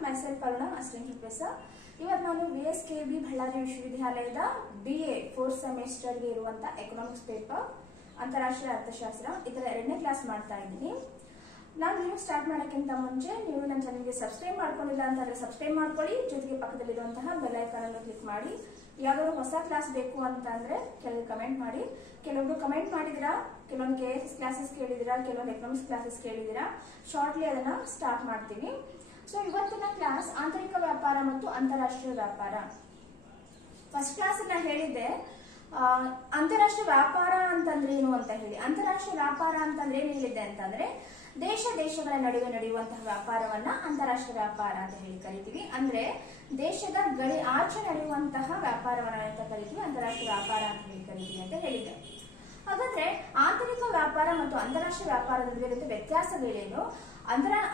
myself Aruna, assistant professor. ಇವತ್ತು ನಾನು VSKB Ballari ವಿಶ್ವವಿದ್ಯಾಲಯದ BA 4th semester ಗೆ ಇರುವಂತ ಎಕನಾಮಿಕ್ಸ್ ಪೇಪರ್ ಅಂತಾರಾಷ್ಟ್ರೀಯ ಅರ್ಥಶಾಸ್ತ್ರ ಇದರ 2ನೇ ಕ್ಲಾಸ್ ಮಾಡ್ತಾ ಇದ್ದೀನಿ. ನಾನು ನೀವು ಸ್ಟಾರ್ಟ್ ಮಾಡೋಕ್ಕಿಂತ ಮುಂಚೆ ನೀವು ನನ್ನ ಚಾನೆಲ್ಗೆ ಸಬ್ಸ್ಕ್ರೈಬ್ ಮಾಡ್ಕೊಂಡಿಲ್ಲ ಅಂತಂದ್ರೆ ಸಬ್ಸ್ಕ್ರೈಬ್ ಮಾಡ್ಕೊಳ್ಳಿ, ಜೊತೆಗೆ ಪಕ್ಕದಲ್ಲಿರುವಂತಹ ಬೆಲ್ ಐಕಾನ್ ಅನ್ನು ಕ್ಲಿಕ್ ಮಾಡಿ. ಯಾವ್ದಾದ್ರು ಹೊಸ ಕ್ಲಾಸ್ ಬೇಕು ಅಂತಂದ್ರೆ ಕೆಲವು ಕಮೆಂಟ್ ಮಾಡಿ. ಕೆಲವೊಬ್ರು ಕಮೆಂಟ್ ಮಾಡಿದಿರಾ, ಕೆಲವೊಂದು KSS ಕ್ಲಾಸಸ್ ಕೇಳಿದಿರಾ, ಕೆಲವೊಂದು ಎಕನಾಮಿಕ್ಸ್ ಕ್ಲಾಸಸ್ ಕೇಳಿದಿರಾ. ಶಾರ್ಟ್ಲಿ ಅದನ್ನ ಸ್ಟಾರ್ಟ್ ಮಾಡ್ತೀವಿ. ಸೊ ಇವತ್ತಿನ ಕ್ಲಾಸ್ ಆಂತರಿಕ ವ್ಯಾಪಾರ ಮತ್ತು ಅಂತಾರಾಷ್ಟ್ರೀಯ ವ್ಯಾಪಾರ. ಫಸ್ಟ್ ಕ್ಲಾಸ್ ಅನ್ನ ಹೇಳಿದ್ದೆ ಅಂತಾರಾಷ್ಟ್ರೀಯ ವ್ಯಾಪಾರ ಅಂತಂದ್ರೆ ಏನು ಅಂತ ಹೇಳಿ. ಅಂತಾರಾಷ್ಟ್ರೀಯ ವ್ಯಾಪಾರ ಅಂತಂದ್ರೆ ಏನ್ ಹೇಳಿದೆ ಅಂತಂದ್ರೆ ದೇಶಗಳ ನಡುವೆ ನಡೆಯುವಂತಹ ವ್ಯಾಪಾರವನ್ನ ಅಂತಾರಾಷ್ಟ್ರೀಯ ವ್ಯಾಪಾರ ಅಂತ ಹೇಳಿ ಕರಿತೀವಿ. ಅಂದ್ರೆ ದೇಶದ ಗಡಿ ಆಚೆ ನಡೆಯುವಂತಹ ವ್ಯಾಪಾರವನ್ನ ಅಂತ ಕರಿತೀವಿ, ಅಂತಾರಾಷ್ಟ್ರೀಯ ವ್ಯಾಪಾರ ಅಂತ ಹೇಳಿ ಕರಿತೀವಿ ಅಂತ ಹೇಳಿದೆ. ಹಾಗಾದ್ರೆ ಆಂತರಿಕ ವ್ಯಾಪಾರ ಮತ್ತು ಅಂತಾರಾಷ್ಟ್ರೀಯ ವ್ಯಾಪಾರದ ನಡುವೆ ವ್ಯತ್ಯಾಸಗಳೇನು,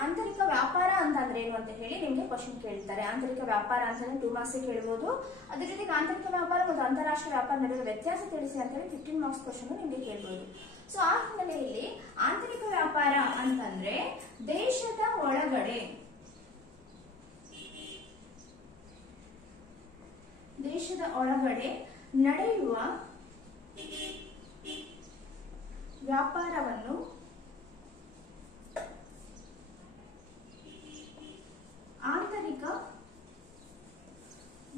ಆಂತರಿಕ ವ್ಯಾಪಾರ ಅಂತಂದ್ರೆ ಏನು ಅಂತ ಹೇಳಿ ನಿಮ್ಗೆ ಕ್ವಶನ್ ಕೇಳ್ತಾರೆ. ಆಂತರಿಕ ವ್ಯಾಪಾರ ಅಂತಂದ್ರೆ 2 ಮಾರ್ಕ್ಸ್ ಕೇಳಬಹುದು. ಅದ್ರ ಜೊತೆಗೆ ಆಂತರಿಕ ವ್ಯಾಪಾರ ಮತ್ತು ಅಂತಾರಾಷ್ಟ್ರೀಯ ವ್ಯಾಪಾರ ನಡುವೆ ವ್ಯತ್ಯಾಸ ತಿಳಿಸಿ ಅಂತ ಹೇಳಿ 15 ಮಾರ್ಕ್ಸ್ ಕ್ವಶನ್ ನಿಮ್ಗೆ ಕೇಳಬಹುದು. ಸೊ ಆ ಹಿನ್ನೆಲೆಯಲ್ಲಿ ಆಂತರಿಕ ವ್ಯಾಪಾರ ಅಂತಂದ್ರೆ ದೇಶದ ಒಳಗಡೆ ನಡೆಯುವ ವ್ಯಾಪಾರವನ್ನು ಆಂತರಿಕ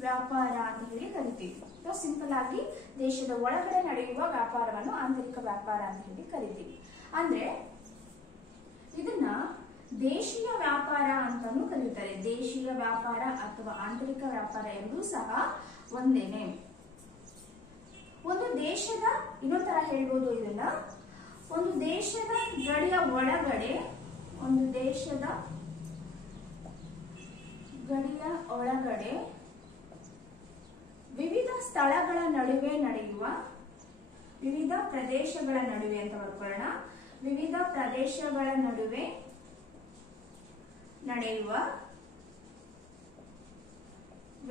ವ್ಯಾಪಾರ ಅಂತ ಹೇಳಿ ಕರಿತೀವಿ. ಸಿಂಪಲ್ ಆಗಿ ದೇಶದ ಒಳಗಡೆ ನಡೆಯುವ ವ್ಯಾಪಾರವನ್ನು ಆಂತರಿಕ ವ್ಯಾಪಾರ ಅಂತ ಹೇಳಿ ಕರಿತೀವಿ. ಅಂದ್ರೆ ಇದನ್ನ ದೇಶೀಯ ವ್ಯಾಪಾರ ಅಂತಾನೂ ಕರೀತಾರೆ. ದೇಶೀಯ ವ್ಯಾಪಾರ ಅಥವಾ ಆಂತರಿಕ ವ್ಯಾಪಾರ ಎರಡೂ ಸಹ ಒಂದೇನೆ. ಒಂದು ದೇಶದ ಇನ್ನೊಂದು ತರ ಹೇಳ್ಬೋದು ಇದನ್ನ, ಒಂದು ದೇಶದ ಗಡಿಯ ಒಳಗಡೆ ವಿವಿಧ ಸ್ಥಳಗಳ ನಡುವೆ ನಡೆಯುವ, ವಿವಿಧ ಪ್ರದೇಶಗಳ ನಡುವೆ ಅಂತ ಬರ್ಕೊಳ್ಳೋಣ, ವಿವಿಧ ಪ್ರದೇಶಗಳ ನಡುವೆ ನಡೆಯುವ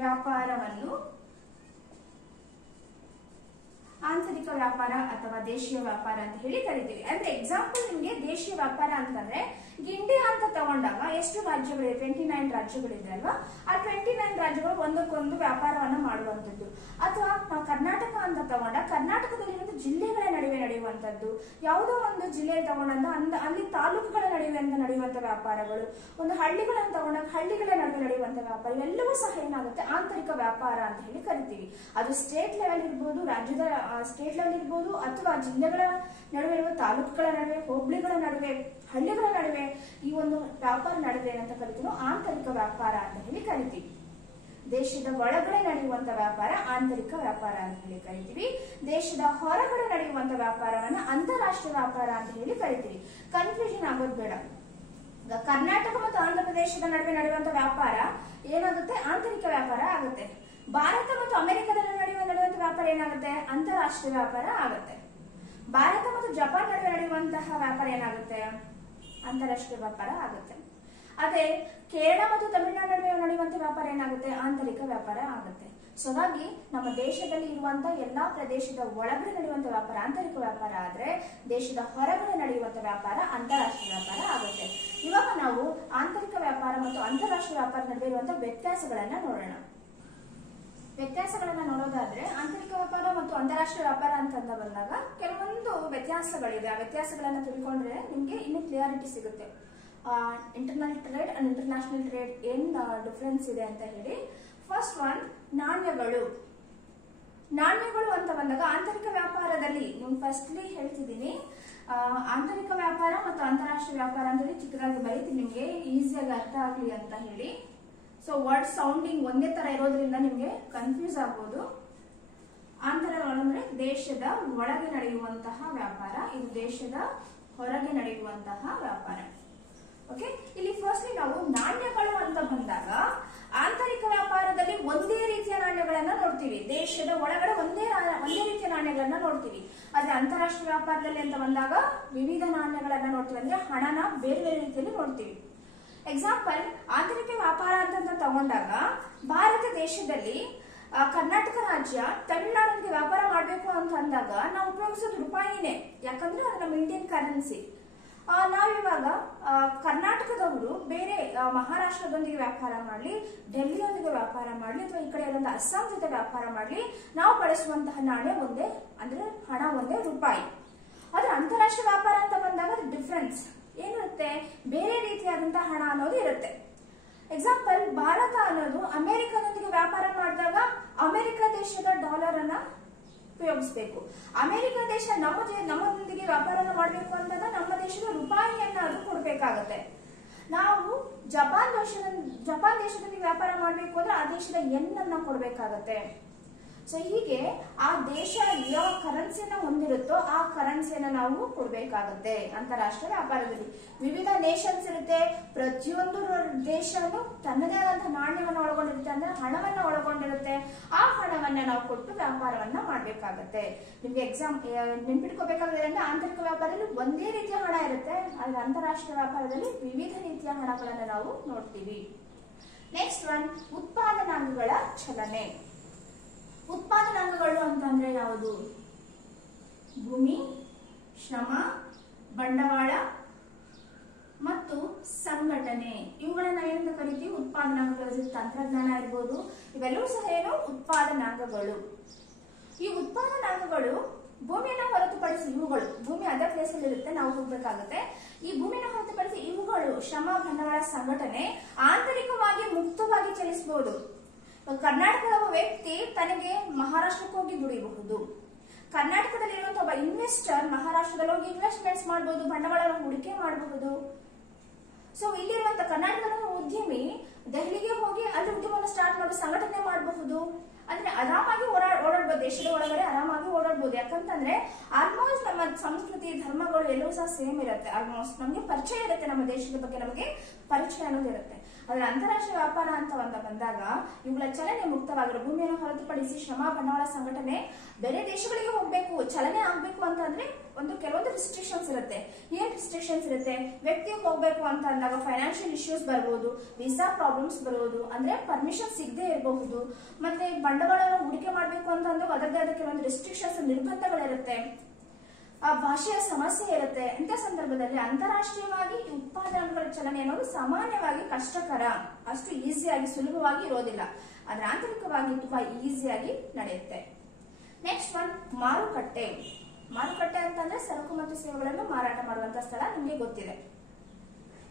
ವ್ಯಾಪಾರವನ್ನು ಆಂತರಿಕ ವ್ಯಾಪಾರ ಅಥವಾ ದೇಶೀಯ ವ್ಯಾಪಾರ ಅಂತ ಹೇಳಿ ಕರಿತೀವಿ. ಅಂದ್ರೆ ಎಕ್ಸಾಂಪಲ್ ನಿಮ್ಗೆ ದೇಶೀಯ ವ್ಯಾಪಾರ ಅಂತಂದ್ರೆ ಇಂಡಿಯಾ ಅಂತ ತಗೊಂಡಾಗ ಎಷ್ಟು ರಾಜ್ಯಗಳಿವೆ, 29 ರಾಜ್ಯಗಳಿದೆ ಅಲ್ವಾ. ಆ 29 ರಾಜ್ಯಗಳು ಒಂದಕ್ಕೊಂದು ವ್ಯಾಪಾರವನ್ನ ಮಾಡುವಂತದ್ದು. ಅಥವಾ ನಾವು ಕರ್ನಾಟಕ ಅಂತ ತಗೊಂಡ ಕರ್ನಾಟಕದಲ್ಲಿರುವಂತ ಜಿಲ್ಲೆಗಳ ನಡುವೆ ನಡೆಯುವಂತದ್ದು. ಯಾವುದೋ ಒಂದು ಜಿಲ್ಲೆ ತಗೊಂಡ ಅಲ್ಲಿ ತಾಲೂಕುಗಳ ನಡುವೆ ಅಂತ ನಡೆಯುವಂತ ವ್ಯಾಪಾರಗಳು, ಒಂದು ಹಳ್ಳಿಗಳನ್ನು ತಗೊಂಡಾಗ ಹಳ್ಳಿಗಳ ನಡುವೆ ನಡೆಯುವಂತ ವ್ಯಾಪಾರ, ಇವೆಲ್ಲವೂ ಸಹ ಏನಾಗುತ್ತೆ ಆಂತರಿಕ ವ್ಯಾಪಾರ ಅಂತ ಹೇಳಿ ಕರಿತೀವಿ. ಅದು ಸ್ಟೇಟ್ ಲೆವೆಲ್ ಇರ್ಬೋದು, ರಾಜ್ಯದ ಸ್ಟೇಟ್ ಲೆವೆಲ್ ಇರ್ಬೋದು, ಅಥವಾ ಜಿಲ್ಲೆಗಳ ನಡುವೆ ಇರುವ ತಾಲೂಕುಗಳ ನಡುವೆ, ಹೋಬಳಿಗಳ ನಡುವೆ, ಹಳ್ಳಿಗಳ ನಡುವೆ ಈ ಒಂದು ವ್ಯಾಪಾರ ನಡುವೆ ಅಂತ ಕರಿತೀವಿ ಆಂತರಿಕ ವ್ಯಾಪಾರ ಅಂತ ಹೇಳಿ ಕರಿತೀವಿ. ದೇಶದ ಒಳಗಡೆ ನಡೆಯುವಂತ ವ್ಯಾಪಾರ ಆಂತರಿಕ ವ್ಯಾಪಾರ ಅಂತ ಹೇಳಿ ಕರಿತೀವಿ. ದೇಶದ ಹೊರಗಡೆ ನಡೆಯುವಂತ ವ್ಯಾಪಾರವನ್ನ ಅಂತಾರಾಷ್ಟ್ರೀಯ ವ್ಯಾಪಾರ ಅಂತ ಹೇಳಿ ಕರಿತೀವಿ. ಕನ್ಫ್ಯೂಷನ್ ಆಗೋದು ಬೇಡ. ಕರ್ನಾಟಕ ಮತ್ತು ಆಂಧ್ರ ಪ್ರದೇಶದ ನಡುವೆ ನಡೆಯುವಂತ ವ್ಯಾಪಾರ ಏನಾಗುತ್ತೆ, ಆಂತರಿಕ ವ್ಯಾಪಾರ ಆಗುತ್ತೆ. ಭಾರತ ಮತ್ತು ಅಮೆರಿಕದಲ್ಲಿ ನಡೆಯುವಂತ ವ್ಯಾಪಾರ ಏನಾಗುತ್ತೆ, ಅಂತಾರಾಷ್ಟ್ರೀಯ ವ್ಯಾಪಾರ ಆಗುತ್ತೆ. ಭಾರತ ಮತ್ತು ಜಪಾನ್ ನಡುವೆ ನಡೆಯುವಂತಹ ವ್ಯಾಪಾರ ಏನಾಗುತ್ತೆ, ಅಂತಾರಾಷ್ಟ್ರೀಯ ವ್ಯಾಪಾರ ಆಗುತ್ತೆ. ಅದೇ ಕೇರಳ ಮತ್ತು ತಮಿಳುನಾಡು ನಡುವೆ ನಡೆಯುವಂತಹ ವ್ಯಾಪಾರ ಏನಾಗುತ್ತೆ, ಆಂತರಿಕ ವ್ಯಾಪಾರ ಆಗುತ್ತೆ. ಸೊ ಹಾಗಾಗಿ ನಮ್ಮ ದೇಶದಲ್ಲಿ ಇರುವಂತಹ ಎಲ್ಲಾ ಪ್ರದೇಶದ ಒಳಗಡೆ ನಡೆಯುವಂತಹ ವ್ಯಾಪಾರ ಆಂತರಿಕ ವ್ಯಾಪಾರ ಆದ್ರೆ, ದೇಶದ ಹೊರಗಡೆ ನಡೆಯುವಂತಹ ವ್ಯಾಪಾರ ಅಂತಾರಾಷ್ಟ್ರೀಯ ವ್ಯಾಪಾರ ಆಗುತ್ತೆ. ಇವಾಗ ನಾವು ಆಂತರಿಕ ವ್ಯಾಪಾರ ಮತ್ತು ಅಂತಾರಾಷ್ಟ್ರೀಯ ವ್ಯಾಪಾರ ನಡುವೆ ಇರುವಂತಹ ವ್ಯತ್ಯಾಸಗಳನ್ನ ನೋಡೋಣ. ವ್ಯತ್ಯಾಸಗಳನ್ನ ನೋಡೋದಾದ್ರೆ ಆಂತರಿಕ ವ್ಯಾಪಾರ ಮತ್ತು ಅಂತಾರಾಷ್ಟ್ರೀಯ ವ್ಯಾಪಾರ ಅಂತಂದ ಬಂದಾಗ ಕೆಲವೊಂದು ವ್ಯತ್ಯಾಸಗಳಿದೆ. ಆ ವ್ಯತ್ಯಾಸಗಳನ್ನ ತಿಳ್ಕೊಂಡ್ರೆ ನಿಮ್ಗೆ ಇನ್ನು ಕ್ಲಿಯಾರಿಟಿ ಸಿಗುತ್ತೆ. Internal trade and international trade ಏನ್ ಡಿಫರೆನ್ಸ್ ಇದೆ ಅಂತ ಹೇಳಿ. ಫಸ್ಟ್ ಒನ್, ನಾಣ್ಯಗಳು ಅಂತ ಬಂದಾಗ ಆಂತರಿಕ ವ್ಯಾಪಾರದಲ್ಲಿ ಫಸ್ಟ್ಲಿ ಹೇಳ್ತಿದ್ದೀನಿ, ಆಂತರಿಕ ವ್ಯಾಪಾರ ಮತ್ತು ಅಂತಾರಾಷ್ಟ್ರೀಯ ವ್ಯಾಪಾರ ಅಂತ ಹೇಳಿ ಚಿಕ್ಕದಾಗಿ ಬರೀತೀನಿ ನಿಮ್ಗೆ ಈಸಿಯಾಗಿ ಅರ್ಥ ಆಗ್ಲಿ ಅಂತ ಹೇಳಿ. ಸೊ ವರ್ಡ್ ಸೌಂಡಿಂಗ್ ಒಂದೇ ತರ ಇರೋದ್ರಿಂದ ನಿಮ್ಗೆ ಕನ್ಫ್ಯೂಸ್ ಆಗ್ಬೋದು. ಅಂದ್ರೆ ದೇಶದ ಒಳಗೆ ನಡೆಯುವಂತಹ ವ್ಯಾಪಾರ, ಇದು ದೇಶದ ಹೊರಗೆ ನಡೆಯುವಂತಹ ವ್ಯಾಪಾರ. ಓಕೆ, ಇಲ್ಲಿ ಫಸ್ಟ್ಲಿ ನಾವು ನಾಣ್ಯಗಳು ಅಂತ ಬಂದಾಗ ಆಂತರಿಕ ವ್ಯಾಪಾರದಲ್ಲಿ ಒಂದೇ ರೀತಿಯ ನಾಣ್ಯಗಳನ್ನ ನೋಡ್ತೀವಿ. ದೇಶದ ಒಳಗಡೆ ಒಂದೇ ರೀತಿಯ ನಾಣ್ಯಗಳನ್ನ ನೋಡ್ತೀವಿ. ಆದ್ರೆ ಅಂತಾರಾಷ್ಟ್ರೀಯ ವ್ಯಾಪಾರದಲ್ಲಿ ಅಂತ ಬಂದಾಗ ವಿವಿಧ ನಾಣ್ಯಗಳನ್ನ ನೋಡ್ತೀವಿ. ಅಂದ್ರೆ ಹಣನ ಬೇರೆ ಬೇರೆ ರೀತಿಯಲ್ಲಿ ನೋಡ್ತೀವಿ. ಎಕ್ಸಾಂಪಲ್, ಆಂತರಿಕ ವ್ಯಾಪಾರ ಅಂತ ತಗೊಂಡಾಗ ಭಾರತ ದೇಶದಲ್ಲಿ ಕರ್ನಾಟಕ ರಾಜ್ಯ ತಮಿಳುನಾಡಿಗೆ ವ್ಯಾಪಾರ ಮಾಡಬೇಕು ಅಂತ ಅಂದಾಗ ನಾವು ಉಪಯೋಗಿಸೋದು ರೂಪಾಯಿನೇ, ಯಾಕಂದ್ರೆ ಅದು ನಮ್ಮ ಇಂಡಿಯನ್ ಕರೆನ್ಸಿ. ನಾವಿವಾಗ ಕರ್ನಾಟಕದವರು ಬೇರೆ ಮಹಾರಾಷ್ಟ್ರದೊಂದಿಗೆ ವ್ಯಾಪಾರ ಮಾಡಲಿ, ಡೆಲ್ಲಿಯೊಂದಿಗೆ ವ್ಯಾಪಾರ ಮಾಡಲಿ, ಅಥವಾ ಈ ಕಡೆ ಇರೋಂಥ ಅಸ್ಸಾಂ ಜೊತೆ ವ್ಯಾಪಾರ ಮಾಡಲಿ, ನಾವು ಬಳಸುವಂತಹ ನಾಣ್ಯ ಒಂದೇ, ಅಂದ್ರೆ ಹಣ ಒಂದೇ, ರೂಪಾಯಿ. ಆದ್ರೆ ಅಂತಾರಾಷ್ಟ್ರೀಯ ವ್ಯಾಪಾರ ಅಂತ ಬಂದಾಗ ಡಿಫ್ರೆನ್ಸ್ ಏನಿರುತ್ತೆ, ಬೇರೆ ರೀತಿಯಾದಂತಹ ಹಣ ಅನ್ನೋದು ಇರುತ್ತೆ. ಎಕ್ಸಾಂಪಲ್, ಭಾರತ ಅನ್ನೋದು ಅಮೆರಿಕದೊಂದಿಗೆ ವ್ಯಾಪಾರ ಮಾಡಿದಾಗ ಅಮೆರಿಕ ದೇಶದ ಡಾಲರ್ ಅನ್ನ ಉಪಯೋಗಿಸಬೇಕು. ಅಮೆರಿಕ ದೇಶ ನಮ್ಮದೊಂದಿಗೆ ವ್ಯಾಪಾರ ಮಾಡಬೇಕು ಅಂದಾಗ ನಮ್ಮ ದೇಶದ ರೂಪಾಯಿಯನ್ನ ಅದು ಕೊಡಬೇಕಾಗತ್ತೆ. ನಾವು ಜಪಾನ್ ದೇಶದೊಂದಿಗೆ ವ್ಯಾಪಾರ ಮಾಡಬೇಕು ಅಂದ್ರೆ ಆ ದೇಶದ ಯೆನ್ ಅನ್ನ ಕೊಡಬೇಕಾಗತ್ತೆ. ಸೊ ಹೀಗೆ ಆ ದೇಶ ಯಾವ ಕರೆನ್ಸಿಯನ್ನ ಹೊಂದಿರುತ್ತೋ ಆ ಕರೆನ್ಸಿಯನ್ನ ನಾವು ಕೊಡಬೇಕಾಗುತ್ತೆ. ಅಂತಾರಾಷ್ಟ್ರೀಯ ವ್ಯಾಪಾರದಲ್ಲಿ ವಿವಿಧ ನೇಷನ್ಸ್ ಇರುತ್ತೆ. ಪ್ರತಿಯೊಂದು ದೇಶನು ತನ್ನದೇ ಆದಂತಹ ನಾಣ್ಯವನ್ನು ಒಳಗೊಂಡಿರುತ್ತೆ, ಅಂದ್ರೆ ಹಣವನ್ನ ಒಳಗೊಂಡಿರುತ್ತೆ. ಆ ಹಣವನ್ನ ನಾವು ಕೊಟ್ಟು ವ್ಯಾಪಾರವನ್ನ ಮಾಡಬೇಕಾಗತ್ತೆ. ನಿಮ್ಗೆ ನೆನ್ಪಿಟ್ಕೋಬೇಕಾಗಿದೆ ಅಂದ್ರೆ ಆಂತರಿಕ ವ್ಯಾಪಾರದಲ್ಲಿ ಒಂದೇ ರೀತಿಯ ಹಣ ಇರುತ್ತೆ, ಆದ್ರೆ ಅಂತಾರಾಷ್ಟ್ರೀಯ ವ್ಯಾಪಾರದಲ್ಲಿ ವಿವಿಧ ರೀತಿಯ ಹಣಗಳನ್ನ ನಾವು ನೋಡ್ತೀವಿ. ನೆಕ್ಸ್ಟ್ ಒನ್, ಉತ್ಪಾದನಾಂಗಗಳ ಚಲನೆ. ಉತ್ಪಾದನಾಂಗಗಳು ಅಂತಂದ್ರೆ ಯಾವುದು? ಭೂಮಿ, ಶ್ರಮ, ಬಂಡವಾಳ ಮತ್ತು ಸಂಘಟನೆ. ಇವುಗಳನ್ನ ನಾವೇನಂತ ಕರಿತೀವಿ? ಉತ್ಪಾದನಾಂಗಗಳು. ತಂತ್ರಜ್ಞಾನ ಇರ್ಬೋದು, ಇವೆಲ್ಲವೂ ಸಹ ಏನು? ಉತ್ಪಾದನಾಂಗಗಳು. ಈ ಉತ್ಪಾದನಾಂಗಗಳು ಭೂಮಿಯನ್ನ ಹೊರತುಪಡಿಸಿ ಇವುಗಳು, ಭೂಮಿ ಅದೇ ಪ್ಲೇಸ್ ಅಲ್ಲಿ ಇರುತ್ತೆ, ನಾವು ಹೋಗ್ಬೇಕಾಗುತ್ತೆ. ಈ ಭೂಮಿಯನ್ನು ಹೊರತುಪಡಿಸಿ ಇವುಗಳು, ಶ್ರಮ, ಬಂಡವಾಳ, ಸಂಘಟನೆ ಆಂತರಿಕವಾಗಿ ಮುಕ್ತವಾಗಿ ಚಲಿಸಬಹುದು. ಕರ್ನಾಟಕದ ಒಬ್ಬ ವ್ಯಕ್ತಿ ತನಗೆ ಮಹಾರಾಷ್ಟ್ರಕ್ಕೆ ಹೋಗಿ ದುಡಿಯಬಹುದು. ಕರ್ನಾಟಕದಲ್ಲಿರುವಂತಹ ಒಬ್ಬ ಇನ್ವೆಸ್ಟರ್ ಮಹಾರಾಷ್ಟ್ರದಲ್ಲಿ ಹೋಗಿ ಇನ್ವೆಸ್ಟ್ಮೆಂಟ್ಸ್ ಮಾಡಬಹುದು, ಬಂಡವಾಳ ಹೂಡಿಕೆ ಮಾಡಬಹುದು. ಸೊ ಇಲ್ಲಿರುವಂತ ಕರ್ನಾಟಕದ ಉದ್ಯಮಿ ದೆಹಲಿಗೆ ಹೋಗಿ ಅಲ್ಲಿ ಉದ್ಯಮವನ್ನು ಸ್ಟಾರ್ಟ್ ಮಾಡೋ ಸಂಘಟನೆ ಮಾಡಬಹುದು. ಅಂದ್ರೆ ಆರಾಮಾಗಿ ಓಡಾಡ್ಬೋದು, ದೇಶದ ಒಳಗಡೆ ಆರಾಮಾಗಿ ಓಡಾಡ್ಬೋದು. ಯಾಕಂತಂದ್ರೆ ಆಲ್ಮೋಸ್ಟ್ ನಮ್ಮ ಸಂಸ್ಕೃತಿ, ಧರ್ಮಗಳು ಎಲ್ಲವೂ ಸಹ ಸೇಮ್ ಇರುತ್ತೆ. ಆಲ್ಮೋಸ್ಟ್ ನಮ್ಗೆ ಪರಿಚಯ ಇರುತ್ತೆ, ನಮ್ಮ ದೇಶದ ಬಗ್ಗೆ ನಮಗೆ ಪರಿಚಯ ಅನ್ನೋದು ಇರುತ್ತೆ. ಆದ್ರೆ ಅಂತಾರಾಷ್ಟ್ರೀಯ ವ್ಯಾಪಾರ ಅಂತ ಬಂದಾಗ ಇವುಗಳ ಚಲನೆ ಮುಕ್ತವಾಗಿರೋ, ಭೂಮಿಯನ್ನು ಹೊರತುಪಡಿಸಿ ಶ್ರಮ, ಬಂಡವಾಳ, ಸಂಘಟನೆ ಬೇರೆ ದೇಶಗಳಿಗೆ ಹೋಗ್ಬೇಕು, ಚಲನೆ ಆಗ್ಬೇಕು ಅಂತಂದ್ರೆ ಕೆಲವೊಂದು ರಿಸ್ಟ್ರಿಕ್ಷನ್ಸ್ ಇರುತ್ತೆ. ಏನ್ ರಿಸ್ಟ್ರಿಕ್ಷನ್ಸ್ ಇರುತ್ತೆ? ವ್ಯಕ್ತಿಗೆ ಹೋಗ್ಬೇಕು ಅಂತ ಅಂದಾಗ ಫೈನಾನ್ಷಿಯಲ್ ಇಶ್ಯೂಸ್ ಬರ್ಬೋದು, ವೀಸಾ ಪ್ರಾಬ್ಲಮ್ಸ್ ಬರಬಹುದು, ಅಂದ್ರೆ ಪರ್ಮಿಷನ್ ಸಿಗದೆ ಇರಬಹುದು. ಮತ್ತೆ ಬಂಡವಾಳವನ್ನು ಹೂಡಿಕೆ ಮಾಡ್ಬೇಕು ಅಂತ ಅಂದ್ರೆ ಅದರದೇ ಆದ ಕೆಲವೊಂದು ರಿಸ್ಟ್ರಿಕ್ಷನ್ಸ್, ನಿರ್ಬಂಧಗಳಿರುತ್ತೆ. ಆ ಭಾಷೆಯ ಸಮಸ್ಯೆ ಇರುತ್ತೆ. ಇಂಥ ಸಂದರ್ಭದಲ್ಲಿ ಅಂತಾರಾಷ್ಟ್ರೀಯವಾಗಿ ಈ ಉತ್ಪಾದನಾಂಗಗಳ ಚಲನೆ ಅನ್ನೋದು ಸಾಮಾನ್ಯವಾಗಿ ಕಷ್ಟಕರ, ಅಷ್ಟು ಈಸಿಯಾಗಿ ಸುಲಭವಾಗಿ ಇರೋದಿಲ್ಲ. ಆದ್ರೆ ಆಂತರಿಕವಾಗಿ ತುಂಬಾ ಈಸಿಯಾಗಿ ನಡೆಯುತ್ತೆ. ನೆಕ್ಸ್ಟ್ ಒನ್, ಮಾರುಕಟ್ಟೆ. ಮಾರುಕಟ್ಟೆ ಅಂತಂದ್ರೆ ಸರಕು ಮತ್ತು ಸೇವೆಗಳನ್ನು ಮಾರಾಟ ಮಾಡುವಂತ ಸ್ಥಳ, ನಿಮ್ಗೆ ಗೊತ್ತಿದೆ.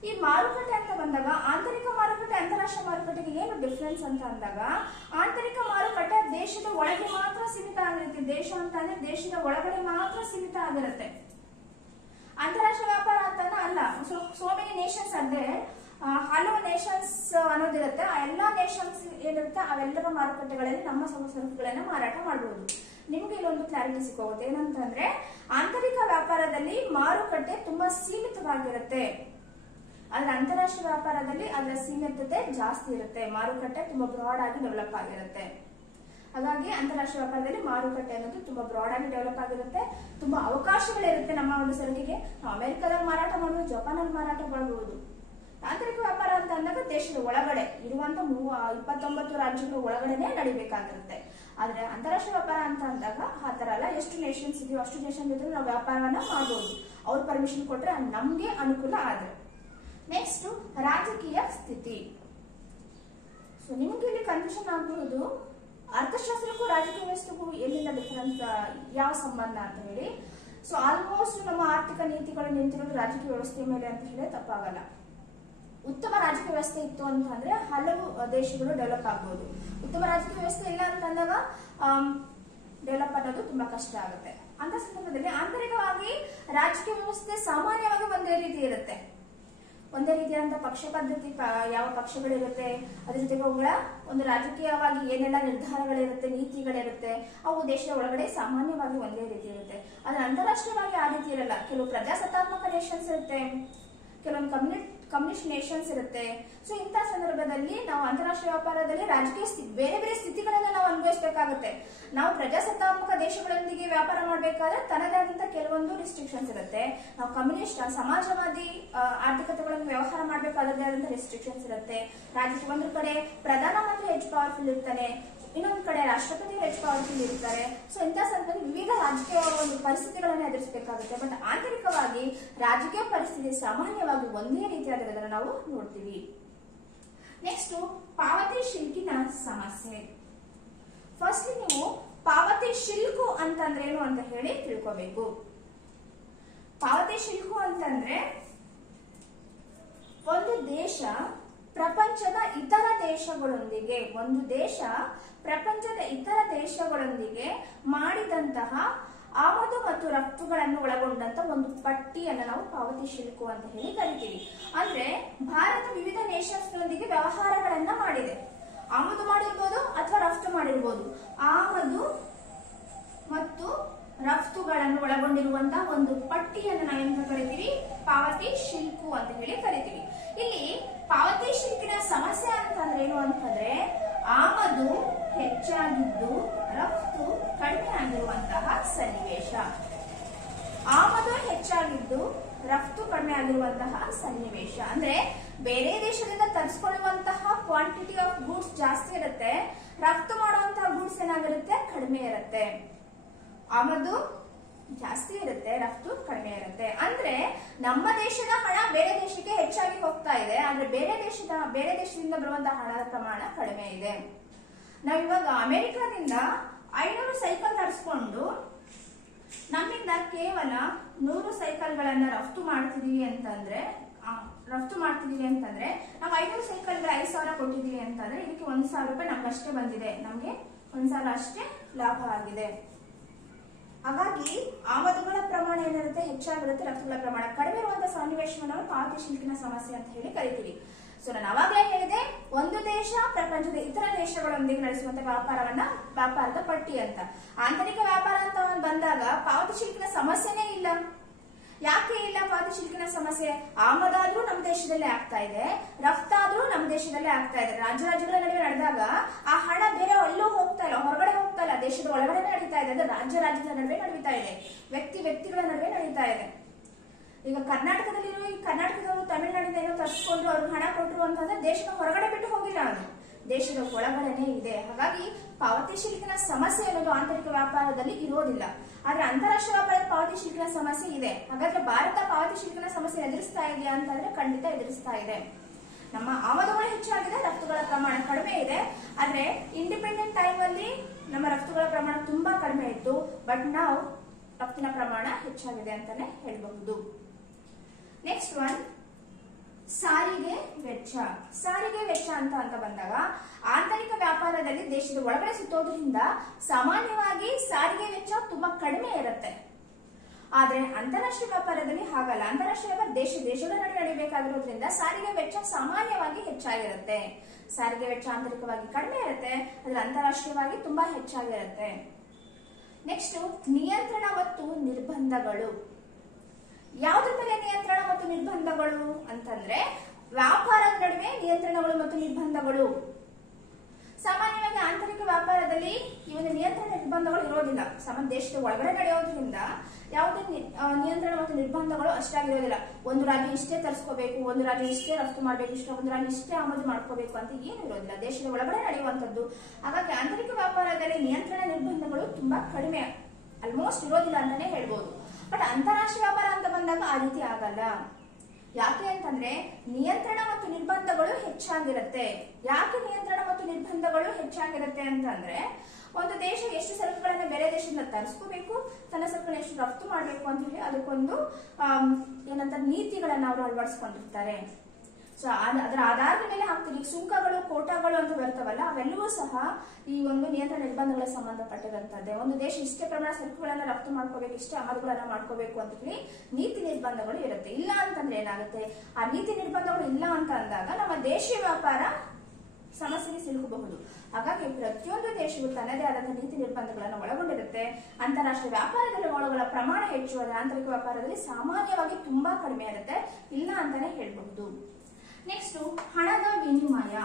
ಈ ಮಾರುಕಟ್ಟೆ ಅಂತ ಬಂದಾಗ ಆಂತರಿಕ ಮಾರುಕಟ್ಟೆ, ಅಂತಾರಾಷ್ಟ್ರೀಯ ಮಾರುಕಟ್ಟೆಗೆ ಏನು ಡಿಫ್ರೆನ್ಸ್ ಅಂತ ಅಂದಾಗ, ಆಂತರಿಕ ಮಾರುಕಟ್ಟೆ ದೇಶದ ಒಳಗೆ ಮಾತ್ರ ಸೀಮಿತ ಆಗಿರುತ್ತೆ. ದೇಶ ಅಂತ ಅಂದ್ರೆ ದೇಶದ ಒಳಗಡೆ ಮಾತ್ರ ಸೀಮಿತ ಆಗಿರುತ್ತೆ. ಅಂತಾರಾಷ್ಟ್ರೀಯ ವ್ಯಾಪಾರ ಅಂತ ಅಲ್ಲ. ಸೋ ಮೆನಿ ನೇಷನ್ಸ್ ಅಂದ್ರೆ ಹಲವು ನೇಷನ್ಸ್ ಅನ್ನೋದಿರುತ್ತೆ. ಆ ಎಲ್ಲಾ ನೇಷನ್ಸ್ ಏನಿರುತ್ತೆ ಅವೆಲ್ಲರ ಮಾರುಕಟ್ಟೆಗಳಲ್ಲಿ ನಮ್ಮ ಸರಕುಗಳನ್ನ ಮಾರಾಟ ಮಾಡಬಹುದು. ನಿಮ್ಗೆ ಇಲ್ಲೊಂದು ಕ್ಲಾರಿಟಿ ಸಿಕ್ಕೋಗುತ್ತೆ. ಏನಂತಂದ್ರೆ ಆಂತರಿಕ ವ್ಯಾಪಾರದಲ್ಲಿ ಮಾರುಕಟ್ಟೆ ತುಂಬಾ ಸೀಮಿತವಾಗಿರುತ್ತೆ, ಆದ್ರೆ ಅಂತಾರಾಷ್ಟ್ರೀಯ ವ್ಯಾಪಾರದಲ್ಲಿ ಅದರ ಸೀಮಿತತೆ ಜಾಸ್ತಿ ಇರುತ್ತೆ. ಮಾರುಕಟ್ಟೆ ತುಂಬಾ ಬ್ರಾಡ್ ಆಗಿ ಡೆವಲಪ್ ಆಗಿರುತ್ತೆ. ಹಾಗಾಗಿ ಅಂತಾರಾಷ್ಟ್ರೀಯ ವ್ಯಾಪಾರದಲ್ಲಿ ಮಾರುಕಟ್ಟೆ ಅನ್ನೋದು ತುಂಬಾ ಬ್ರಾಡ್ ಆಗಿ ಡೆವಲಪ್ ಆಗಿರುತ್ತೆ. ತುಂಬಾ ಅವಕಾಶಗಳಿರುತ್ತೆ. ನಮ್ಮ ಒಂದು ಸರಕಿಗೆ ನಾವು ಅಮೆರಿಕದಲ್ಲಿ ಮಾರಾಟ ಮಾಡಬಹುದು, ಜಪಾನ್ ಅಲ್ಲಿ ಮಾರಾಟ ಮಾಡಬಹುದು. ಆಂತರಿಕ ವ್ಯಾಪಾರ ಅಂತ ಅಂದಾಗ ದೇಶದ ಒಳಗಡೆ ಇರುವಂತ 29 ರಾಜ್ಯಗಳ ಒಳಗಡೆನೆ ನಡಿಬೇಕಾಗಿರುತ್ತೆ. ಆದ್ರೆ ಅಂತಾರಾಷ್ಟ್ರೀಯ ವ್ಯಾಪಾರ ಅಂತ ಅಂದಾಗ ಆ ತರ ಅಲ್ಲ. ಎಷ್ಟು ನೇಷನ್ಸ್ ಇದೆಯೋ ಅಷ್ಟು ನೇಷನ್ ಜೊತೆ ನಾವು ವ್ಯಾಪಾರವನ್ನ ಮಾಡಬಹುದು, ಅವ್ರ ಪರ್ಮಿಷನ್ ಕೊಟ್ರೆ ನಮ್ಗೆ ಅನುಕೂಲ ಆದ್ರೆ. ನೆಕ್ಸ್ಟ್, ರಾಜಕೀಯ ಸ್ಥಿತಿ. ಸೊ ನಿಮ್ಗೆ ಇಲ್ಲಿ ಕನ್ಫ್ಯೂಷನ್ ಆಗಬಹುದು, ಅರ್ಥಶಾಸ್ತ್ರಕ್ಕೂ ರಾಜಕೀಯ ವ್ಯವಸ್ಥೆಗೂ ಎಲ್ಲಿಂದ ಡಿಫರೆನ್ಸ್, ಯಾವ ಸಂಬಂಧ ಅಂತ ಹೇಳಿ. ಸೊ ಆಲ್ಮೋಸ್ಟ್ ನಮ್ಮ ಆರ್ಥಿಕ ನೀತಿಗಳು ನಿಂತಿರೋದು ರಾಜಕೀಯ ವ್ಯವಸ್ಥೆಯ ಮೇಲೆ ಅಂತ ಹೇಳಿ ತಪ್ಪಾಗಲ್ಲ. ಉತ್ತಮ ರಾಜಕೀಯ ವ್ಯವಸ್ಥೆ ಇತ್ತು ಅಂತ ಅಂದ್ರೆ ಹಲವು ದೇಶಗಳು ಡೆವಲಪ್ ಆಗಬಹುದು. ಉತ್ತಮ ರಾಜಕೀಯ ವ್ಯವಸ್ಥೆ ಇಲ್ಲ ಅಂತ ಅಂದಾಗ ಡೆವಲಪ್ ಅನ್ನೋದು ತುಂಬಾ ಕಷ್ಟ ಆಗುತ್ತೆ. ಅಂತ ಸಂದರ್ಭದಲ್ಲಿ ಆಂತರಿಕವಾಗಿ ರಾಜಕೀಯ ವ್ಯವಸ್ಥೆ ಸಾಮಾನ್ಯವಾಗಿ ಒಂದೇ ರೀತಿ ಇರುತ್ತೆ. ಒಂದೇ ರೀತಿಯಾದಂತಹ ಪಕ್ಷ ಪದ್ಧತಿ, ಯಾವ ಪಕ್ಷಗಳಿರುತ್ತೆ, ಅದ್ರ ಜೊತೆಗೆ ಅವುಗಳ ಒಂದು ರಾಜಕೀಯವಾಗಿ ಏನೆಲ್ಲ ನಿರ್ಧಾರಗಳಿರುತ್ತೆ, ನೀತಿಗಳಿರುತ್ತೆ, ಅವು ದೇಶದ ಒಳಗಡೆ ಸಾಮಾನ್ಯವಾಗಿ ಒಂದೇ ರೀತಿ ಇರುತ್ತೆ. ಆದ್ರೆ ಅಂತಾರಾಷ್ಟ್ರೀಯವಾಗಿ ಆ ರೀತಿ ಇರಲ್ಲ. ಕೆಲವು ಪ್ರಜಾಸತ್ತಾತ್ಮಕ ನೇಷನ್ಸ್ ಇರುತ್ತೆ, ಕೆಲವೊಂದು ಕಮ್ಯುನಿಸ್ಟ್ ನೇಷನ್ಸ್ ಇರುತ್ತೆ. ಸೊ ಇಂಥ ಸಂದರ್ಭದಲ್ಲಿ ನಾವು ಅಂತಾರಾಷ್ಟ್ರೀಯ ವ್ಯಾಪಾರದಲ್ಲಿ ರಾಜಕೀಯ ಬೇರೆ ಬೇರೆ ಸ್ಥಿತಿಗಳನ್ನ ನಾವು ಅನುಭವಿಸಬೇಕಾಗುತ್ತೆ. ನಾವು ಪ್ರಜಾಸತ್ತಾತ್ಮಕ ದೇಶಗಳೊಂದಿಗೆ ವ್ಯಾಪಾರ ಮಾಡಬೇಕಾದ್ರೆ ತನ್ನದೇ ಆದಂತಹ ಕೆಲವೊಂದು ರಿಸ್ಟ್ರಿಕ್ಷನ್ಸ್ ಇರುತ್ತೆ. ನಾವು ಕಮ್ಯುನಿಸ್ಟ್, ಸಮಾಜವಾದಿ ಆರ್ಥಿಕತೆಗಳನ್ನು ವ್ಯವಹಾರ ಮಾಡಬೇಕಾದ್ರೆ ಆದಂತಹ ರಿಸ್ಟ್ರಿಕ್ಷನ್ಸ್ ಇರುತ್ತೆ. ರಾಜಕೀಯ ಒಂದು ಕಡೆ ಪ್ರಧಾನಮಂತ್ರಿ ಹೆಚ್ಚು ಪವರ್ಫುಲ್ ಇರ್ತಾನೆ, ಇನ್ನೊಂದು ಕಡೆ ರಾಷ್ಟ್ರಪತಿ ಹೆಚ್ಚು ಪವರ್ಫುಲ್ ಇರ್ತಾರೆ. ಸೊ ಇಂಥ ಸಂದರ್ಭದಲ್ಲಿ ವಿವಿಧ ರಾಜಕೀಯ ಒಂದು ಪರಿಸ್ಥಿತಿಗಳನ್ನ ಎದುರಿಸಬೇಕಾಗುತ್ತೆ. ಬಟ್ ಆಂತರಿಕವಾಗಿ ರಾಜಕೀಯ ಪರಿಸ್ಥಿತಿ ಸಾಮಾನ್ಯವಾಗಿ ಒಂದೇ ರೀತಿಯಾಗಿರೋದನ್ನ ನಾವು ನೋಡ್ತೀವಿ. ನೆಕ್ಸ್ಟ್ ಪಾವತಿ ಶಿಲ್ಕಿನ ಸಮಸ್ಯೆ. ಫಸ್ಟ್ ನೀವು ಪಾವತಿ ಶಿಲ್ಕು ಅಂತಂದ್ರೇನು ಅಂತ ಹೇಳಿ ತಿಳ್ಕೋಬೇಕು. ಪಾವತಿ ಶಿಲ್ಕು ಅಂತಂದ್ರೆ ಒಂದು ದೇಶ ಪ್ರಪಂಚದ ಇತರ ದೇಶಗಳೊಂದಿಗೆ ಮಾಡಿದಂತಹ ಆಮದು ಮತ್ತು ರಫ್ತುಗಳನ್ನು ಒಳಗೊಂಡಂತ ಒಂದು ಪಟ್ಟಿಯನ್ನು ನಾವು ಪಾವತಿ ಶಿಲ್ಕು ಅಂತ ಹೇಳಿ ಕರಿತೀವಿ. ಅಂದ್ರೆ ಭಾರತ ವಿವಿಧ ನೇಷನ್ಸ್ಗಳೊಂದಿಗೆ ವ್ಯವಹಾರಗಳನ್ನ ಮಾಡಿದೆ. ಆಮದು ಮಾಡಿರ್ಬೋದು ಅಥವಾ ರಫ್ತು ಮಾಡಿರ್ಬೋದು. ಆಮದು ಮತ್ತು ರಫ್ತುಗಳನ್ನು ಒಳಗೊಂಡಿರುವಂತಹ ಒಂದು ಪಟ್ಟಿಯನ್ನು ನಾವೇಂತ ಕರಿತೀವಿ? ಪಾವತಿ ಶಿಲ್ಕು ಅಂತ ಹೇಳಿ ಕರಿತೀವಿ. ಇಲ್ಲಿ ಪಾವತಿ ಶಿಲ್ಕಿನ ಸಮಸ್ಯೆ ಅಂತಂದ್ರೆ ಏನು ಅಂತಂದ್ರೆ ಆಮದು ಹೆಚ್ಚಾಗಿದ್ದು ರಫ್ತು ಕಡಿಮೆ ಆಗಿರುವಂತಹ ಸನ್ನಿವೇಶ. ಆಮದು ಹೆಚ್ಚಾಗಿದ್ದು ರಫ್ತು ಕಡಿಮೆ ಆಗಿರುವಂತಹ ಸನ್ನಿವೇಶ ಅಂದ್ರೆ ಬೇರೆ ದೇಶದಿಂದ ತರಿಸಿಕೊಳ್ಳುವಂತಹ ಕ್ವಾಂಟಿಟಿ ಆಫ್ ಗೂಡ್ಸ್ ಜಾಸ್ತಿ ಇರುತ್ತೆ, ರಫ್ತು ಮಾಡುವಂತಹ ಗೂಡ್ಸ್ ಏನಾಗಿರುತ್ತೆ? ಕಡಿಮೆ ಇರುತ್ತೆ. ಆಮದು ಜಾಸ್ತಿ ಇರುತ್ತೆ, ರಫ್ತು ಕಡಿಮೆ ಇರುತ್ತೆ. ಅಂದ್ರೆ ನಮ್ಮ ದೇಶದ ಹಣ ಬೇರೆ ದೇಶಕ್ಕೆ ಹೆಚ್ಚಾಗಿ ಹೋಗ್ತಾ ಇದೆ, ಆದ್ರೆ ಬೇರೆ ದೇಶದಿಂದ ಬರುವಂತಹ ಹಣದ ಪ್ರಮಾಣ ಕಡಿಮೆ ಇದೆ. ನಾವಿವಾಗ ಅಮೆರಿಕಾದಿಂದ 500 ಸೈಕಲ್ ತರಿಸ್ಕೊಂಡು ನಮ್ಮಿಂದ ಕೇವಲ 100 ಸೈಕಲ್ಗಳನ್ನ ರಫ್ತು ಮಾಡ್ತಿದೀವಿ ಅಂತಂದ್ರೆ ನಾವು 500 ಸೈಕಲ್ಗಳು 5,000 ಕೊಟ್ಟಿದೀವಿ ಅಂತಂದ್ರೆ ಇದಕ್ಕೆ 1,000 ರೂಪಾಯಿ ನಮ್ಗಷ್ಟೇ ಬಂದಿದೆ, ನಮ್ಗೆ 1,000 ಅಷ್ಟೇ ಲಾಭ ಆಗಿದೆ. ಹಾಗಾಗಿ ಆಮದುಗಳ ಪ್ರಮಾಣ ಏನಿರುತ್ತೆ? ಹೆಚ್ಚಾಗಿರುತ್ತೆ, ರಫ್ತುಗಳ ಪ್ರಮಾಣ ಕಡಿಮೆ ಇರುವಂತಹ ಸನ್ನಿವೇಶವನ್ನು ನಾವು ಪಾವತಿ ಶಿಲ್ಕಿನ ಸಮಸ್ಯೆ ಅಂತ ಹೇಳಿ ಕರಿತೀವಿ. ಸೊ ನಾನು ಅವಾಗಲೇ ಹೇಳಿದೆ, ಒಂದು ದೇಶ ಪ್ರಪಂಚದ ಇತರ ದೇಶಗಳೊಂದಿಗೆ ನಡೆಸುವಂತಹ ವ್ಯಾಪಾರದ ಪಟ್ಟಿ ಅಂತ. ಆಂತರಿಕ ವ್ಯಾಪಾರ ಅಂತ ಬಂದಾಗ ಪಾವತಿ ಶಿಲ್ಕಿನ ಸಮಸ್ಯೆನೇ ಇಲ್ಲ. ಯಾಕೆ ಇಲ್ಲ ಪಾವತಿ ಶಿಲ್ಕಿನ ಸಮಸ್ಯೆ? ಆಮದಾದ್ರೂ ನಮ್ಮ ದೇಶದಲ್ಲೇ ಆಗ್ತಾ ಇದೆ, ರಫ್ತಾದ್ರೂ ನಮ್ಮ ದೇಶದಲ್ಲೇ ಆಗ್ತಾ ಇದೆ. ರಾಜ್ಯಗಳ ನಡುವೆ ನಡೆದಾಗ ಆ ಹಣ ಬೇರೆ ಎಲ್ಲೂ ಹೋಗ್ತಾ ಇಲ್ಲ, ಹೊರಗಡೆ ಹೋಗ್ತಾ ಇಲ್ಲ, ದೇಶದ ಒಳಗಡೆ ನಡೀತಾ ಇದೆ. ಅಂದ್ರೆ ರಾಜ್ಯದ ನಡುವೆ ನಡೀತಾ ಇದೆ, ವ್ಯಕ್ತಿಗಳ ನಡುವೆ ನಡೀತಾ ಇದೆ. ಈಗ ಕರ್ನಾಟಕದವರು ತಮಿಳುನಾಡಿಂದ ಏನೋ ತರಿಸ್ಕೊಂಡ್ರು, ಅವ್ರಿಗೆ ಹಣ ಕೊಟ್ಟರು ಅಂತಂದ್ರೆ ದೇಶದ ಹೊರಗಡೆ ಬಿಟ್ಟು ಹೋಗಿಲ್ಲ, ಅದು ದೇಶದ ಒಳಗಡೆನೆ ಇದೆ. ಹಾಗಾಗಿ ಪಾವತಿ ಶಿಲ್ಕಿನ ಸಮಸ್ಯೆ ಅನ್ನೋದು ಆಂತರಿಕ ವ್ಯಾಪಾರದಲ್ಲಿ ಇರೋದಿಲ್ಲ. ಆದ್ರೆ ಅಂತಾರಾಷ್ಟ್ರೀಯ ವ್ಯಾಪಾರದ ಪಾವತಿ ಶಿಲ್ಕಿನ ಸಮಸ್ಯೆ ಇದೆ. ಹಾಗಾದ್ರೆ ಭಾರತ ಪಾವತಿ ಶಿಲ್ಕಿನ ಸಮಸ್ಯೆ ಎದುರಿಸ್ತಾ ಇದೆಯಾ ಅಂತಂದ್ರೆ ಖಂಡಿತ ಎದುರಿಸ್ತಾ ಇದೆ. ನಮ್ಮ ಆಮದುಗಳು ಹೆಚ್ಚಾಗಿದೆ, ರಫ್ತುಗಳ ಪ್ರಮಾಣ ಕಡಿಮೆ ಇದೆ. ಆದ್ರೆ ಇಂಡಿಪೆಂಡೆಂಟ್ ಟೈಮ್ ಅಲ್ಲಿ ನಮ್ಮ ರಫ್ತುಗಳ ಪ್ರಮಾಣ ತುಂಬಾ ಕಡಿಮೆ ಇತ್ತು, ಬಟ್ ನಾವು ರಫ್ತಿನ ಪ್ರಮಾಣ ಹೆಚ್ಚಾಗಿದೆ ಅಂತಾನೆ ಹೇಳಬಹುದು. ನೆಕ್ಸ್ಟ್ ಒನ್ ಸಾರಿಗೆ ವೆಚ್ಚ. ಸಾರಿಗೆ ವೆಚ್ಚ ಅಂತ ಬಂದಾಗ ಆಂತರಿಕ ವ್ಯಾಪಾರದಲ್ಲಿ ದೇಶದ ಒಳಗಡೆ ಸುತ್ತೋದ್ರಿಂದ ಸಾಮಾನ್ಯವಾಗಿ ಸಾರಿಗೆ ವೆಚ್ಚ ತುಂಬಾ ಕಡಿಮೆ ಇರುತ್ತೆ. ಆದ್ರೆ ಅಂತಾರಾಷ್ಟ್ರೀಯ ವ್ಯಾಪಾರದಲ್ಲಿ ಹಾಗಲ್ಲ. ಅಂತಾರಾಷ್ಟ್ರೀಯ ವ್ಯಾಪಾರ ದೇಶಗಳ ನಡುವೆ ನಡೆಯಬೇಕಾಗಿರೋದ್ರಿಂದ ಸಾರಿಗೆ ವೆಚ್ಚ ಸಾಮಾನ್ಯವಾಗಿ ಹೆಚ್ಚಾಗಿರುತ್ತೆ. ಸಾರಿಗೆ ವೆಚ್ಚ ಆಂತರಿಕವಾಗಿ ಕಡಿಮೆ ಇರುತ್ತೆ, ಆದ್ರೆ ಅಂತಾರಾಷ್ಟ್ರೀಯವಾಗಿ ತುಂಬಾ ಹೆಚ್ಚಾಗಿರುತ್ತೆ. ನೆಕ್ಸ್ಟ್ ನಿಯಂತ್ರಣ ಮತ್ತು ನಿರ್ಬಂಧಗಳು. ಯಾವುದ್ರ ಮೇಲೆ ನಿಯಂತ್ರಣ ಮತ್ತು ನಿರ್ಬಂಧಗಳು ಅಂತಂದ್ರೆ ವ್ಯಾಪಾರದ ನಡುವೆ ನಿಯಂತ್ರಣಗಳು ಮತ್ತು ನಿರ್ಬಂಧಗಳು. ಸಾಮಾನ್ಯವಾಗಿ ಆಂತರಿಕ ವ್ಯಾಪಾರದಲ್ಲಿ ಈ ಒಂದು ನಿಯಂತ್ರಣ ನಿರ್ಬಂಧಗಳು ಇರೋದಿಲ್ಲ. ದೇಶದ ಒಳಗಡೆ ನಡೆಯೋದ್ರಿಂದ ಯಾವುದೇ ನಿಯಂತ್ರಣ ಮತ್ತು ನಿರ್ಬಂಧಗಳು ಅಷ್ಟಾಗಿರೋದಿಲ್ಲ. ಒಂದು ರಾಜ್ಯ ಇಷ್ಟೇ ತರಿಸ್ಕೋಬೇಕು, ಒಂದು ರಾಜ್ಯ ಇಷ್ಟೇ ರಫ್ತು ಮಾಡಬೇಕು, ಒಂದು ರಾಜ್ಯ ಇಷ್ಟೇ ಆಮದು ಮಾಡ್ಕೋಬೇಕು ಅಂತ ಏನು ಇರೋದಿಲ್ಲ, ದೇಶದ ಒಳಗಡೆ ನಡೆಯುವಂತದ್ದು. ಹಾಗಾಗಿ ಆಂತರಿಕ ವ್ಯಾಪಾರದಲ್ಲಿ ನಿಯಂತ್ರಣ ನಿರ್ಬಂಧಗಳು ತುಂಬಾ ಕಡಿಮೆ, ಆಲ್ಮೋಸ್ಟ್ ಇರೋದಿಲ್ಲ ಅಂತಾನೆ ಹೇಳ್ಬೋದು. ಬಟ್ ಅಂತಾರಾಷ್ಟ್ರೀಯ ವ್ಯಾಪಾರ ಅಂತ ಬಂದಾಗ ಆ ರೀತಿ ಆಗಲ್ಲ. ಯಾಕೆ ಅಂತಂದ್ರೆ ನಿಯಂತ್ರಣ ಮತ್ತು ನಿರ್ಬಂಧಗಳು ಹೆಚ್ಚಾಗಿರುತ್ತೆ. ಯಾಕೆ ನಿಯಂತ್ರಣ ಮತ್ತು ನಿರ್ಬಂಧಗಳು ಹೆಚ್ಚಾಗಿರುತ್ತೆ ಅಂತಂದ್ರೆ ಒಂದು ದೇಶ ಎಷ್ಟು ಸರಕುಗಳನ್ನ ಬೇರೆ ದೇಶದಿಂದ ತರಿಸ್ಕೋಬೇಕು, ತನ್ನ ಸರಕುಗಳನ್ನ ಎಷ್ಟು ರಫ್ತು ಮಾಡಬೇಕು ಅಂತ ಹೇಳಿ ಅದಕ್ಕೊಂದು ಏನಂತ ನೀತಿಗಳನ್ನ ಅವರು ಅಳವಡಿಸ್ಕೊಂಡಿರ್ತಾರೆ. ಸೊ ಅದರ ಆಧಾರದ ಮೇಲೆ ಹಾಕ್ತೀವಿ. ಸುಂಕಗಳು, ಕೋಟಾಗಳು ಅಂತ ಬರ್ತವಲ್ಲ, ಅವೆಲ್ಲವೂ ಸಹ ಈ ಒಂದು ನಿಯಂತ್ರಣ ನಿರ್ಬಂಧಗಳ ಸಂಬಂಧಪಟ್ಟಿರುವಂತದ್ದೇ. ಒಂದು ದೇಶ ಇಷ್ಟೇ ಪ್ರಮಾಣ ಸರಕುಗಳನ್ನ ರಫ್ತು ಮಾಡ್ಕೋಬೇಕು, ಇಷ್ಟೇ ಆಮದುಗಳನ್ನ ಮಾಡ್ಕೋಬೇಕು ಅಂತ ಹೇಳಿ ನೀತಿ ನಿರ್ಬಂಧಗಳು ಇರುತ್ತೆ. ಇಲ್ಲ ಅಂತಂದ್ರೆ ಏನಾಗುತ್ತೆ, ಆ ನೀತಿ ನಿರ್ಬಂಧಗಳು ಇಲ್ಲ ಅಂತ ಅಂದಾಗ ನಮ್ಮ ದೇಶೀಯ ವ್ಯಾಪಾರ ಸಮಸ್ಯೆಗೆ ಸಿಲುಕಬಹುದು. ಹಾಗಾಗಿ ಪ್ರತಿಯೊಂದು ದೇಶವು ತನ್ನದೇ ಆದಂತಹ ನೀತಿ ನಿರ್ಬಂಧಗಳನ್ನು ಒಳಗೊಂಡಿರುತ್ತೆ. ಅಂತಾರಾಷ್ಟ್ರೀಯ ವ್ಯಾಪಾರದಲ್ಲಿ ಒಳಗಳ ಪ್ರಮಾಣ ಹೆಚ್ಚು, ಅದರ ಆಂತರಿಕ ವ್ಯಾಪಾರದಲ್ಲಿ ಸಾಮಾನ್ಯವಾಗಿ ತುಂಬಾ ಕಡಿಮೆ ಇರುತ್ತೆ, ಇಲ್ಲ ಅಂತಾನೆ ಹೇಳ್ಬಹುದು. ನೆಕ್ಸ್ಟ್ ಹಣದ ವಿನಿಮಯ.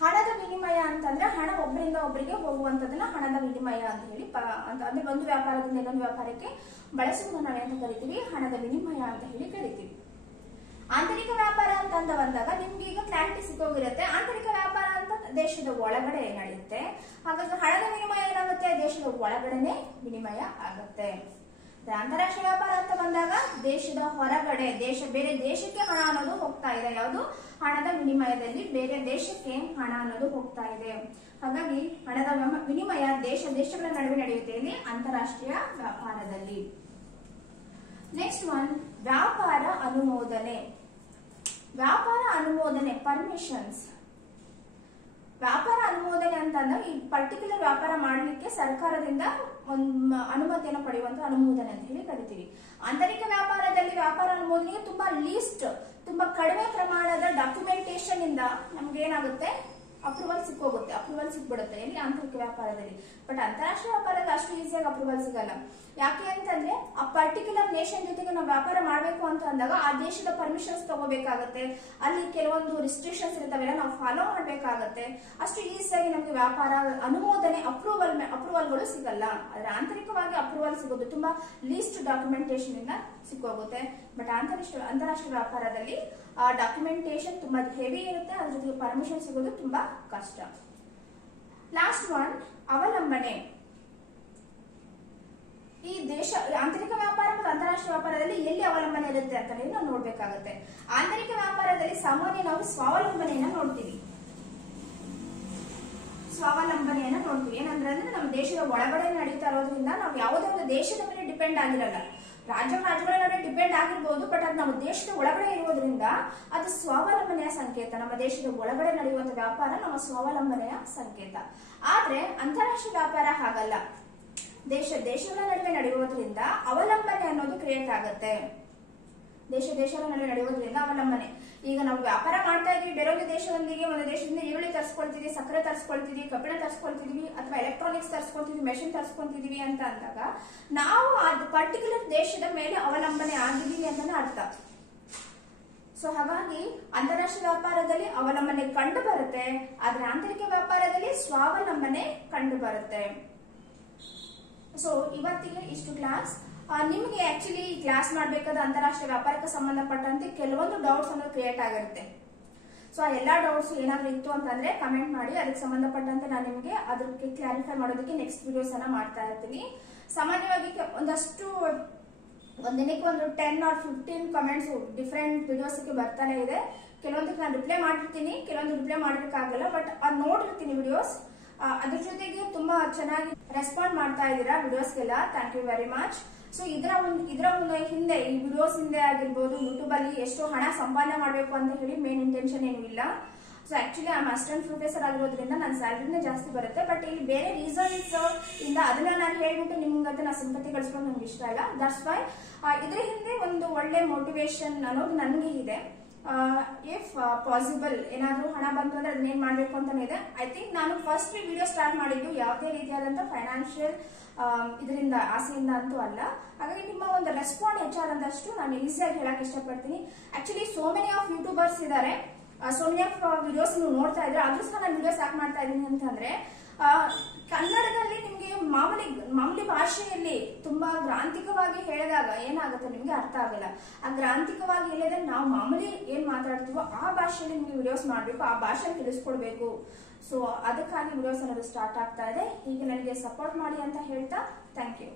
ಹಣದ ವಿನಿಮಯ ಅಂತಂದ್ರೆ ಹಣ ಒಬ್ಬರಿಂದ ಒಬ್ಬರಿಗೆ ಹೋಗುವಂತದನ್ನ ಹಣದ ವಿನಿಮಯ ಅಂತ ಹೇಳಿ ಅಂದ್ರೆ ಒಂದು ವ್ಯಾಪಾರದಿಂದ ಇನ್ನೊಂದು ವ್ಯಾಪಾರಕ್ಕೆ ಬಳಸುವುದನ್ನು ನಾವೇಂತ ಕರಿತೀವಿ? ಹಣದ ವಿನಿಮಯ ಅಂತ ಹೇಳಿ ಕರಿತೀವಿ. ಆಂತರಿಕ ವ್ಯಾಪಾರ ಅಂತ ಬಂದಾಗ ನಿಮ್ಗೆ ಈಗ ಕ್ಲಾರಿಟಿ ಸಿಕ್ಕೋಗಿರುತ್ತೆ. ಆಂತರಿಕ ವ್ಯಾಪಾರ ಅಂತ ದೇಶದ ಒಳಗಡೆ ನಡೆಯುತ್ತೆ. ಹಾಗಾಗಿ ಹಣದ ವಿನಿಮಯ ಏನಾಗುತ್ತೆ, ದೇಶದ ಒಳಗಡೆನೆ ವಿನಿಮಯ ಆಗುತ್ತೆ. ಅಂತಾರಾಷ್ಟ್ರೀಯ ವ್ಯಾಪಾರ ಅಂತ ಬಂದಾಗ ದೇಶದ ಹೊರಗಡೆ ಬೇರೆ ದೇಶಕ್ಕೆ ಹಣ ಅನ್ನೋದು ಹೋಗ್ತಾ ಇದೆ. ಯಾವುದು, ಹಣದ ವಿನಿಮಯದಲ್ಲಿ ಬೇರೆ ದೇಶಕ್ಕೆ ಹಣ ಅನ್ನೋದು ಹೋಗ್ತಾ ಇದೆ. ಹಾಗಾಗಿ ಹಣದ ವಿನಿಮಯ ದೇಶಗಳ ನಡುವೆ ನಡೆಯುತ್ತೆ ಇಲ್ಲಿ ಅಂತಾರಾಷ್ಟ್ರೀಯ ವ್ಯಾಪಾರದಲ್ಲಿ. ನೆಕ್ಸ್ಟ್ ಒನ್, ವ್ಯಾಪಾರ ಅನುಮೋದನೆ. ವ್ಯಾಪಾರ ಅನುಮೋದನೆ, ಪರ್ಮಿಷನ್ಸ್. ವ್ಯಾಪಾರ ಅನುಮೋದನೆ ಅಂತಂದ್ರೆ ಈ ಪರ್ಟಿಕ್ಯುಲರ್ ವ್ಯಾಪಾರ ಮಾಡಲಿಕ್ಕೆ ಸರ್ಕಾರದಿಂದ ಒಂದು ಅನುಮತಿಯನ್ನು ಪಡೆಯುವಂತ ಅನುಮೋದನೆ ಅಂತ ಹೇಳಿ ಕರಿತೀವಿ. ಆಂತರಿಕ ವ್ಯಾಪಾರದಲ್ಲಿ ವ್ಯಾಪಾರ ಅನುಮೋದನೆಗೆ ತುಂಬಾ ಕಡಿಮೆ ಪ್ರಮಾಣದ ಡಾಕ್ಯುಮೆಂಟೇಶನ್ ಇಂದ ನಮ್ಗೆ ಏನಾಗುತ್ತೆ, ಅಪ್ರೂವಲ್ ಸಿಕ್ಬಿಡುತ್ತೆ ಇಲ್ಲಿ ಆಂತರಿಕ ವ್ಯಾಪಾರದಲ್ಲಿ. ಬಟ್ ಅಂತಾರಾಷ್ಟ್ರೀಯ ವ್ಯಾಪಾರದಲ್ಲಿ ಅಷ್ಟು ಈಸಿಯಾಗಿ ಅಪ್ರೂವಲ್ ಸಿಗಲ್ಲ. ಯಾಕೆ ಅಂತಂದ್ರೆ ಆ ಪರ್ಟಿಕ್ಯುಲರ್ ನೇಷನ್ ಜೊತೆಗೆ ನಾವು ವ್ಯಾಪಾರ ಮಾಡಬೇಕು ಅಂತ ಅಂದಾಗ ಆ ದೇಶದ ಪರ್ಮಿಷನ್ಸ್ ತಗೋಬೇಕಾಗತ್ತೆ. ಅಲ್ಲಿ ಕೆಲವೊಂದು ರಿಸ್ಟ್ರಿಕ್ಷನ್ಸ್ ಇರ್ತಾವೆಲ್ಲ ನಾವು ಫಾಲೋ ಮಾಡ್ಬೇಕಾಗತ್ತೆ. ಅಷ್ಟು ಈಸಿಯಾಗಿ ನಮ್ಗೆ ವ್ಯಾಪಾರ ಅನುಮೋದನೆ ಅಪ್ರೂವಲ್ಗಳು ಸಿಗಲ್ಲ. ಆದ್ರೆ ಆಂತರಿಕವಾಗಿ ಅಪ್ರೂವಲ್ ಸಿಗೋದು ತುಂಬಾ ಲೀಸ್ಟ್ ಡಾಕ್ಯುಮೆಂಟೇಶನ್ ಇಂದ ಸಿಕ್ಕೋಗುತ್ತೆ. ಬಟ್ ಅಂತಾರಾಷ್ಟ್ರೀಯ ವ್ಯಾಪಾರದಲ್ಲಿ ಡಾಕ್ಯುಮೆಂಟೇಶನ್ ತುಂಬಾ ಹೆವಿ ಇರುತ್ತೆ, ಅದ್ರ ಜೊತೆಗೆ ಪರ್ಮಿಷನ್ ಸಿಗೋದು ತುಂಬಾ ಕಷ್ಟ. ಲಾಸ್ಟ್ ಒನ್, ಅವಲಂಬನೆ. ಈ ಆಂತರಿಕ ವ್ಯಾಪಾರ ಮತ್ತು ಅಂತಾರಾಷ್ಟ್ರೀಯ ವ್ಯಾಪಾರದಲ್ಲಿ ಎಲ್ಲಿ ಅವಲಂಬನೆ ಇರುತ್ತೆ ಅಂತ ನಾವು ನೋಡ್ಬೇಕಾಗತ್ತೆ. ಆಂತರಿಕ ವ್ಯಾಪಾರದಲ್ಲಿ ಸಾಮಾನ್ಯ ನಾವು ಸ್ವಾವಲಂಬನೆಯನ್ನ ನೋಡ್ತೀವಿ. ಏನಂದ್ರೆ ನಮ್ಮ ದೇಶದ ಒಳಗಡೆ ನಡೀತಾ ಇರೋದ್ರಿಂದ ನಾವು ಯಾವುದೇ ಒಂದು ದೇಶದ ಮೇಲೆ ಡಿಪೆಂಡ್ ಆಗಿರಲ್ಲ. ರಾಜ್ಯಗಳ ನಡುವೆ ಡಿಪೆಂಡ್ ಆಗಿರ್ಬೋದು, ಬಟ್ ಅದು ನಮ್ಮ ದೇಶದ ಒಳಗಡೆ ಇರೋದ್ರಿಂದ ಅದು ಸ್ವಾವಲಂಬನೆಯ ಸಂಕೇತ. ನಮ್ಮ ದೇಶದ ಒಳಗಡೆ ನಡೆಯುವಂತ ವ್ಯಾಪಾರ ನಮ್ಮ ಸ್ವಾವಲಂಬನೆಯ ಸಂಕೇತ. ಆದ್ರೆ ಅಂತಾರಾಷ್ಟ್ರೀಯ ವ್ಯಾಪಾರ ಹಾಗಲ್ಲ. ದೇಶಗಳ ನಡುವೆ ನಡೆಯುವುದರಿಂದ ಅವಲಂಬನೆ ಅನ್ನೋದು ಕ್ರಿಯೇಟ್ ಆಗುತ್ತೆ. ದೇಶಗಳ ನಡುವೆ ನಡೆಯುವುದರಿಂದ ಅವಲಂಬನೆ. ಈಗ ನಾವು ವ್ಯಾಪಾರ ಮಾಡ್ತಾ ಇದೀವಿ ಬೇರೊಂದು ದೇಶದೊಂದಿಗೆ, ಒಂದು ದೇಶದಿಂದ ಈರುಳ್ಳಿ ತರಿಸ್ಕೊಳ್ತಿದೀವಿ, ಸಕ್ಕರೆ ತರಿಸ್ಕೊಳ್ತಿದೀವಿ, ಕಬ್ಬಿಣ ತರಿಸ್ಕೊಳ್ತಿದೀವಿ, ಅಥವಾ ಎಲೆಕ್ಟ್ರಾನಿಕ್ಸ್ ತರಿಸ್ಕೊಳ್ತಿದೀವಿ, ಮೆಷಿನ್ ತರಿಸ್ಕೊಳ್ತಿದೀವಿ ಅಂತ ಅಂದಾಗ ನಾವು ಅದು ಪರ್ಟಿಕ್ಯುಲರ್ ದೇಶದ ಮೇಲೆ ಅವಲಂಬನೆ ಆಗಿದೀವಿ ಅಂತಾನೆ ಅರ್ಥ. ಸೊ ಹಾಗಾಗಿ ಅಂತಾರಾಷ್ಟ್ರೀಯ ವ್ಯಾಪಾರದಲ್ಲಿ ಅವಲಂಬನೆ ಕಂಡು ಬರುತ್ತೆ, ಆದ್ರೆ ಆಂತರಿಕ ವ್ಯಾಪಾರದಲ್ಲಿ ಸ್ವಾವಲಂಬನೆ ಕಂಡು ಬರುತ್ತೆ. ಸೊ ಇವತ್ತಿಗೆ ಇಷ್ಟು ಕ್ಲಾಸ್. ನಿಮ್ಗೆ ಆಕ್ಚುಲಿ ಕ್ಲಾಸ್ ಮಾಡ್ಬೇಕಾದ ಅಂತಾರಾಷ್ಟ್ರೀಯ ವ್ಯಾಪಾರಕ್ಕೆ ಸಂಬಂಧಪಟ್ಟಂತೆ ಕೆಲವೊಂದು ಡೌಟ್ಸ್ ಅನ್ನೋದು ಕ್ರಿಯೇಟ್ ಆಗಿರುತ್ತೆ. ಸೊ ಆ ಎಲ್ಲಾ ಡೌಟ್ಸ್ ಏನಾದ್ರು ಇತ್ತು ಅಂತಂದ್ರೆ ಕಮೆಂಟ್ ಮಾಡಿ, ಅದಕ್ಕೆ ಸಂಬಂಧಪಟ್ಟಂತೆ ನಾನು ನಿಮ್ಗೆ ಅದಕ್ಕೆ ಕ್ಲಾರಿಫೈ ಮಾಡೋದಕ್ಕೆ ನೆಕ್ಸ್ಟ್ ವಿಡಿಯೋಸ್ ಅನ್ನ ಮಾಡ್ತಾ ಇರ್ತೀನಿ. ಸಾಮಾನ್ಯವಾಗಿ ಒಂದಿನಕ್ಕೆ ಒಂದು 10 or 15 ಕಮೆಂಟ್ಸ್ ಡಿಫ್ರೆಂಟ್ ವಿಡಿಯೋಸ್ಗೆ ಬರ್ತಾನೆ ಇದೆ. ಕೆಲವೊಂದಕ್ಕೆ ನಾನು ರಿಪ್ಲೈ ಮಾಡಿರ್ತೀನಿ, ಕೆಲವೊಂದು ರಿಪ್ಲೈ ಮಾಡೋದಕ್ಕಾಗಲ್ಲ, ಬಟ್ ನೋಡಿರ್ತೀನಿ ವಿಡಿಯೋಸ್. ಅದ್ರ ಜೊತೆಗೆ ತುಂಬಾ ಚೆನ್ನಾಗಿ ರೆಸ್ಪಾಂಡ್ ಮಾಡ್ತಾ ಇದ್ದೀರಾ ವಿಡಿಯೋಸ್ಗೆಲ್ಲ. Thank you very much. So ಇದರ ಹಿಂದೆ ಈ ವಿಡಿಯೋಸ್ ಹಿಂದೆ ಆಗಿರ್ಬೋದು, ಯೂಟ್ಯೂಬ್ ಅಲ್ಲಿ ಎಷ್ಟು ಹಣ ಸಂಪಾದನೆ ಮಾಡಬೇಕು ಅಂತ ಹೇಳಿ ಮೇನ್ ಇಂಟೆನ್ಷನ್ ಏನು ಇಲ್ಲ. So actually I assistant professor ಆಗಿರೋದ್ರಿಂದ ನನ್ನ ಸ್ಯಾಲರಿನೇ ಜಾಸ್ತಿ ಬರುತ್ತೆ. ಬಟ್ ಇಲ್ಲಿ ಬೇರೆ ರೀಸನ್ಸ್ ಇಂದ ಅದನ್ನ ನಾನು ಹೇಳ್ಬಿಟ್ಟು ನಿಮ್ಗಂತ ನಾನು ಸಿಂಪತಿ ಗಳಿಸ್ಕೊಂಡು ನಮ್ಗೆ ಇಷ್ಟ ಇಲ್ಲ. ದಟ್ಸ್ ವೈ ಇದ್ರ ಹಿಂದೆ ಒಂದು ಒಳ್ಳೆ ಮೋಟಿವೇಶನ್ ಅನ್ನೋದು ನನಗೆ ಇದೆ. ಇಫ್ ಪಾಸಿಬಲ್ ಏನಾದ್ರೂ ಹಣ ಬಂತು ಅಂದ್ರೆ ಅದನ್ನೇನ್ ಮಾಡ್ಬೇಕು ಅಂತಾನೆ ಇದೆ. ಐ ಥಿಂಕ್ ನಾನು ಫಸ್ಟ್ ವಿಡಿಯೋ ಸ್ಟಾರ್ಟ್ ಮಾಡಿದ್ದು ಯಾವುದೇ ರೀತಿಯಾದಂತ ಫೈನಾನ್ಷಿಯಲ್ ಇದರಿಂದ ಆಸೆಯಿಂದ ಅಂತೂ ಅಲ್ಲ. ಹಾಗಾಗಿ ನಿಮ್ಮ ಒಂದು ರೆಸ್ಪಾಂಡ್ ಹೆಚ್ಚಾದಂತಷ್ಟು ನಾನು ಈಸಿಯಾಗಿ ಹೇಳಕ್ ಇಷ್ಟಪಡ್ತೀನಿ. Actually so many of YouTubers ಇದಾರೆ, ಸೋ ಮೆನಿ ಆಫ್ ವಿಡಿಯೋಸ್ ನೀವು ನೋಡ್ತಾ ಇದ್ರೆ, ಆದ್ರೂ ಸಹ ನಾನು ವಿಡಿಯೋಸ್ ಯಾಕೆ ಮಾಡ್ತಾ ಇದ್ದೀನಿ ಅಂತಂದ್ರೆ ಕನ್ನಡದಲ್ಲಿ ನಿಮ್ಗೆ ಮಾಮೂಲಿ ಭಾಷೆಯಲ್ಲಿ ತುಂಬಾ ಗ್ರಾಂಥಿಕವಾಗಿ ಹೇಳಿದಾಗ ಏನಾಗುತ್ತೆ ನಿಮ್ಗೆ ಅರ್ಥ ಆಗಲ್ಲ. ಆ ಗ್ರಾಂಥಿಕವಾಗಿ ಹೇಳಿದ್ರೆ ನಾವು ಮಾಮೂಲಿ ಏನ್ ಮಾತಾಡ್ತೀವೋ ಆ ಭಾಷೆಯಲ್ಲಿ ನಿಮ್ಗೆ ವಿಡಿಯೋಸ್ ಮಾಡ್ಬೇಕು, ಆ ಭಾಷೆ ತಿಳಿಸ್ಕೊಡ್ಬೇಕು. ಸೊ ಅದಕ್ಕಾಗಿ ವಿಡಿಯೋಸ್ ಅನ್ನೋದು ಸ್ಟಾರ್ಟ್ ಆಗ್ತಾ ಇದೆ. ಹೀಗೆ ನನಗೆ ಸಪೋರ್ಟ್ ಮಾಡಿ ಅಂತ ಹೇಳ್ತಾ ಥ್ಯಾಂಕ್ ಯು.